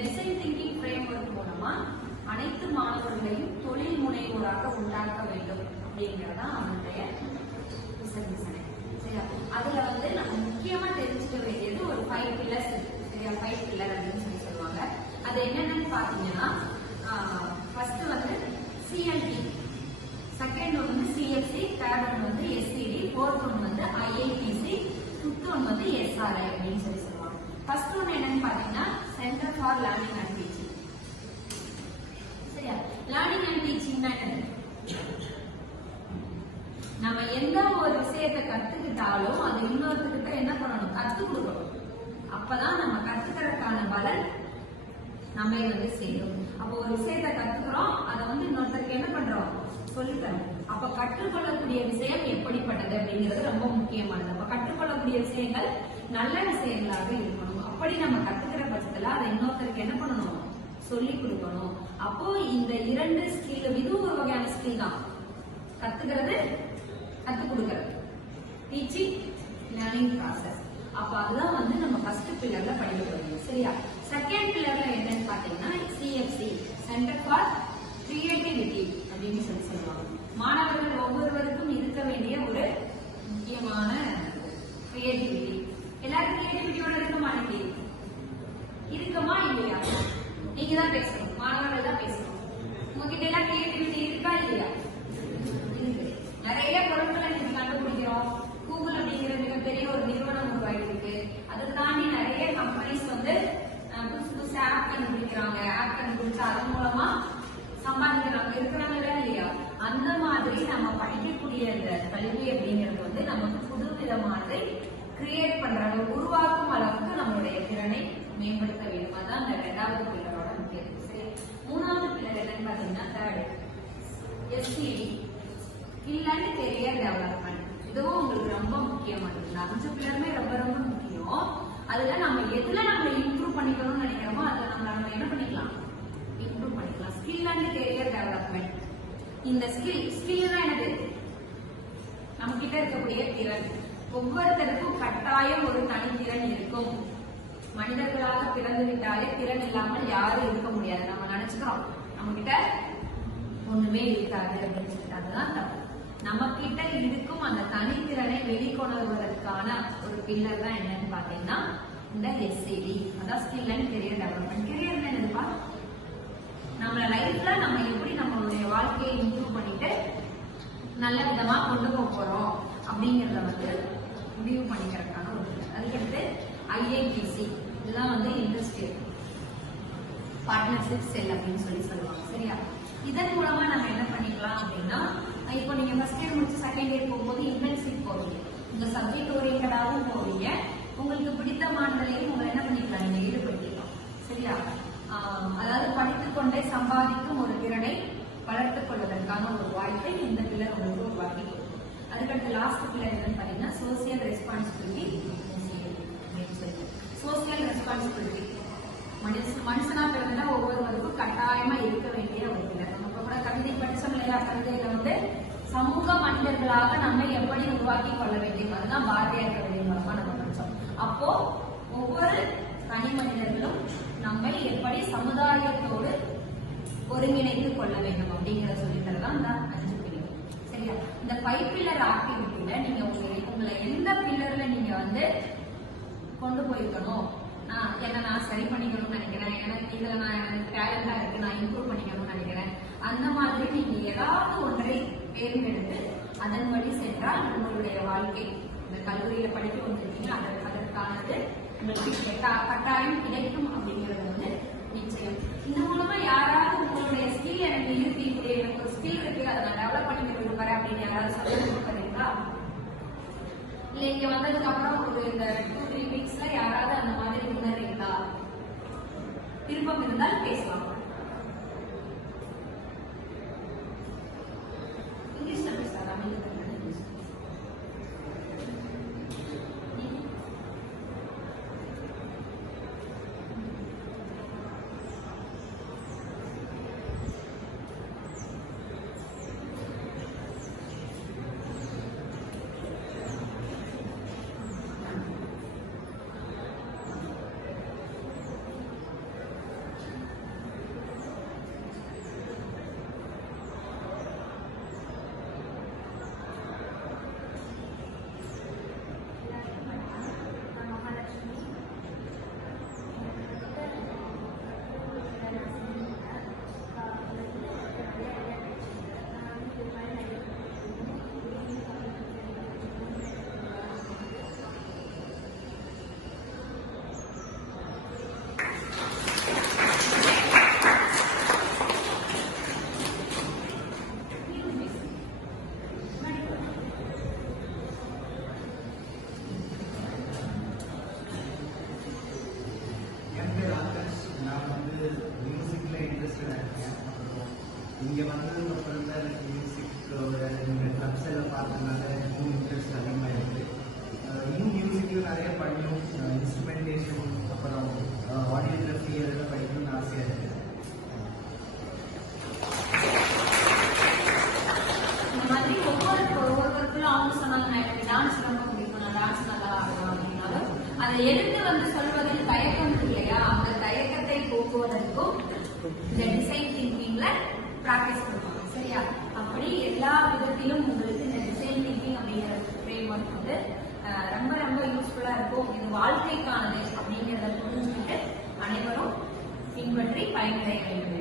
Design thinking framework மூலமா அனைத்து மாணவர்களையும் தொழில் முனைவோராக உண்டாக்க வேண்டும் அப்படிங்கறத அவனுடைய டிசைன். சரியா? அதுல நம்ம முக்கியமா தெரிஞ்சுக்க வேண்டியது ஒரு 5 பில்லர்ஸ் இருக்கு. சரியா? 5 பில்லர் அப்படின்னு சொல்லுவாங்க. அது என்னன்னு பாத்தீங்கன்னா first CLT, second one CFC, third one SCT, fourth one IITC, fifth one SRI அப்படின்னு சொல்லுவாங்க. ஃபர்ஸ்ட் ஒன் என்னன்னு பாத்தீங்கன்னா centre for learning and teaching. சரியா? லேர்னிங் அண்ட் டீச்சிங்னா என்ன? நம்ம எந்த ஒரு விஷயத்தை கத்துக்கிட்டாலும் அது இன்னொருத்தர்கிட்ட என்ன பண்ணணும்? கத்து கொடுக்கணும். அப்பதான் நம்ம கத்துக்கிறதுக்கான பலன் நம்ம செய்யும். அப்போ ஒரு விஷயத்தை கத்துக்கிறோம், அதை இன்னொருத்தருக்கு என்ன பண்றோம்? சொல்லித்தரோம். அப்ப கற்றுக்கொள்ளக்கூடிய விஷயம் எப்படிப்பட்டது அப்படிங்கிறது ரொம்ப முக்கியமானது. அப்ப கற்றுக்கொள்ளக்கூடிய விஷயங்கள் நல்ல விஷயங்களாக இருக்கணும். அப்படி நம்ம கத்துக்கிற பட்சத்துல அதை இன்னொருத்தருக்கு என்ன பண்ணணும்? சொல்லி கொடுக்கணும். அப்போ இந்த 2 ஸ்கில், இது ஒரு வகையான ஸ்கில் தான். கத்துக்கிறது, கத்துக் கொடுக்கிறது, டீச்சிங் லேர்னிங் ப்ராசஸ். அப்ப அதுதான் நம்ம ஃபர்ஸ்ட் பில்லர்ல படிக்க போறோம். சரியா? செகண்ட் பில்லர்ல என்னன்னு பாத்தீங்கன்னா சிஎஃப்சி, சென்டர் ஃபார் கிரியேட்டிவிட்டி அப்படின்னு சொல்லுவாங்க. மாணவர்கள் ஒவ்வொருவருக்கும் இருக்க வேண்டிய ஒரு முக்கியமான கிரியேட்டிவிட்டி. எல்லாரும் கிரியேட்டிவிட்டியோட இருக்க மாட்டேங்குது. இருக்குமா இல்லையா? நீங்க தான் பேசணும், மாணவர்கள் தான் பேசணும். உங்ககிட்ட எல்லாம் கிரியேட்டிவிட்டி இருக்கா இல்லையா? இருக்கு. நிறைய பொருட்களை நீங்க கண்டுபிடிக்கிறோம். கூகுள் அப்படிங்கிற மிகப்பெரிய ஒரு நிறுவனம் உருவாயிருக்கு. அதை தாண்டி நிறைய கம்பெனிஸ் புதுசு புதுசு ஆப் கண்டுபிடிக்கிறாங்க. ஆப் கண்டுபிடிச்சு அதன் மூலமா சம்பாதிக்கிறாங்க. இருக்கிறாங்களா இல்லையா? அந்த மாதிரி நம்ம படிக்கக்கூடிய இந்த கல்வி அப்படிங்கிறது நமக்கு புது விதமானதை கிரியேட் பண்ற அளவு, உருவாக்கும் அளவுக்கு நம்மளுடைய திறனை மேம்படுத்த வேண்டும். அதான் இந்த 2வது பில்லரோட முக்கியத்துவம். சரி, 3வது பில்லர் என்னன்னு பாத்தீங்கன்னா third SCD, skill and career development. இதுவும் உங்களுக்கு ரொம்ப முக்கியமானது. இந்த 5 பில்லருமே ரொம்ப ரொம்ப முக்கியம். அதுல நம்ம எதுல நம்ம இம்ப்ரூவ் பண்ணிக்கணும்னு நினைக்கிறோமோ அதுல நம்ம என்ன பண்ணிக்கலாம்? இம்ப்ரூவ் பண்ணிக்கலாம். Skill and career development. இந்த ஸ்கில் தான் என்னது? நம்ம கிட்ட இருக்கக்கூடிய திறன். ஒவ்வொருத்தருக்கும் கட்டாயம் ஒரு தனித்திறன் இருக்கும். மனிதர்களாக பிறந்து விட்டாலே திறன் இல்லாமல் யாரும் இருக்க முடியாது. நம்ம நினைச்சுக்கிறோம் நம்ம கிட்ட ஒண்ணுமே இருக்காது அப்படின்னு சொல்லிட்டு. அதுதான் தப்பு. நம்ம கிட்ட இருக்கும் அந்த தனித்திறனை வெளிக்கொணர்வதற்கான ஒரு பில்லர் தான் என்னன்னு பாத்தீங்கன்னா இந்த எஸ்சிடி, அதான் ஸ்கில் அண்ட் கெரியர் டெவலப்மெண்ட். கெரியர்ல என்னதுப்பா? நம்ம லைஃப்ல நம்ம எப்படி நம்மளுடைய வாழ்க்கையை இம்ப்ரூவ் பண்ணிட்டு நல்ல விதமா கொண்டு போக போறோம் அப்படிங்கறத முடிவு பண்ணிக்கிறதுக்கான ஒரு பில்லர். அதுக்கடுத்து ஐஐடிசி, இதெல்லாம் இண்டஸ்ட்ரியல் பார்ட்னர்ஷிப் செல் அப்படின்னு சொல்லுவாங்க. சரியா? இதன் மூலமா நம்ம என்ன பண்ணிக்கலாம் அப்படின்னா, இப்போ நீங்க ஃபர்ஸ்ட் இயர் முடிச்சு செகண்ட் இயர் போகும்போது இன்டர்ன்ஷிப் போவீங்க. இந்த சப்ஜெக்ட் ஓரியன்டாவும் போவீங்க. உங்களுக்கு பிடித்தமானதையும் உங்களை என்ன பண்ணிக்கலாம்? நீங்க ஈடுபடுத்திக்கலாம். சரியா? அதாவது படித்துக்கொண்டே சம்பாதிக்கும் ஒரு திறனை வளர்த்துக் கொள்வதற்கான ஒரு வாய்ப்பை இந்த பில்லர் உங்களுக்கு உருவாக்கி கொடுக்கும். அதுக்கடுத்து லாஸ்ட் பில்லர் என்னன்னு பாத்தீங்கன்னா சோசியல் ரெஸ்பான்சிபிலிட்டி. சோசியல் ரெஸ்பான்சிபிலிட்டி மனுஷனா பிறந்தா ஒவ்வொருவருக்கும் கட்டாயமா இருக்க வேண்டிய ஒரு பில்லர். நம்ம கூட கவிதை படிச்சோம் இல்லையா? கவிதையில சமூக மனிதர்களாக நம்மை எப்படி உருவாக்கி கொள்ள வேண்டும், அதுதான் பாரதியார் கவிதை மூலமா நம்ம படிச்சோம். அப்போ ஒவ்வொரு தனி மனிதர்களும் நம்மை எப்படி சமுதாயத்தோடு ஒருங்கிணைத்துக் கொள்ள வேண்டும் அப்படிங்கிற சொல்லித்தரதான் இந்த 5 பில்லர். சரியா? இந்த 5 பில்லர் ஆக்டிவிட்டியில நீங்க உங்களை எந்த பில்லர்ல நீங்க கொண்டு போயிருக்கணும், என்ன நான் சரி பண்ணிக்கணும்னு நினைக்கிறேன், எனக்கு இதுல எனக்கு டேலண்டா இருக்கு, நான் இம்ப்ரூவ் பண்ணிக்கணும்னு நினைக்கிறேன், அந்த மாதிரி நீங்க ஏதாவது ஒன்றை தேர்ந்தெடுத்து அதன்படி சென்றால் உங்களுடைய வாழ்க்கை, இந்த கல்லூரியில படிக்க வந்திருக்கீங்க, அதற்கானது உங்களுக்கு கட்டாயம் கிடைக்கும் அப்படிங்கிறது நிச்சயம். இந்த மூலமா யாராவது உங்களுடைய ஸ்கில் எனக்கு இருக்கு, இப்படி எனக்கு ஒரு ஸ்கில் இருக்கு, அதை நான் டெவலப் பண்ணி விரும்புறேன் அப்படின்னு யாராவது சொல்லிருக்கீங்களா? இல்ல இங்க வந்ததுக்கு அப்புறம் ஒரு இந்த 2-3 வீக்ஸ்ல யாராவது அந்த மாதிரி உணர்றீங்களா? விருப்பம் இருந்தால் பேசலாம். இங்கிலீஷ்ல பேசலாம். இங்கே வந்ததுக்கப்புறம் தான் எனக்கு மியூசிக்கோட இந்த கிளப்ஸ் எல்லாம் பார்த்ததுனால எனக்கும் இன்ட்ரெஸ்ட் அதிகமாக இருக்குது. இன்னும் மியூசிக்கில் நிறைய படிக்கணும், இன்ஸ்ட்ருமெண்டேஷன் அப்புறம் ஆடியோகிராஃபி அதெல்லாம் படிக்கணும்னு ஆசையாக இருக்குது. இந்த மாதிரி ஒவ்வொருத்தருக்கும் அவங்க சொன்னாங்க எனக்கு டான்ஸ் ரொம்ப பிடிக்கும், நான் டான்ஸ் நல்லா ஆடுவேன் அப்படின்னாலும் அதை எடுத்து வந்து சொல்வதில் தயக்கம் இல்லையா, அந்த தயக்கத்தை போக்குவதற்கும் இந்த டிசைன் திங்கிங்ல பிராக்டிஸ் பண்ணுவாங்க. சரியா? அப்படி எல்லா விதத்திலும் உங்களுக்கு இந்த டிசைன் திங்கிங் அப்படிங்கிற ஃப்ரேம் ஒர்க் வந்து ரொம்ப ரொம்ப யூஸ்ஃபுல்லா இருக்கும். இது வாழ்க்கைக்கானது அப்படிங்கிறத புரிஞ்சுக்கிட்டு அனைவரும் பின்பற்றி பயனடைய வேண்டும்.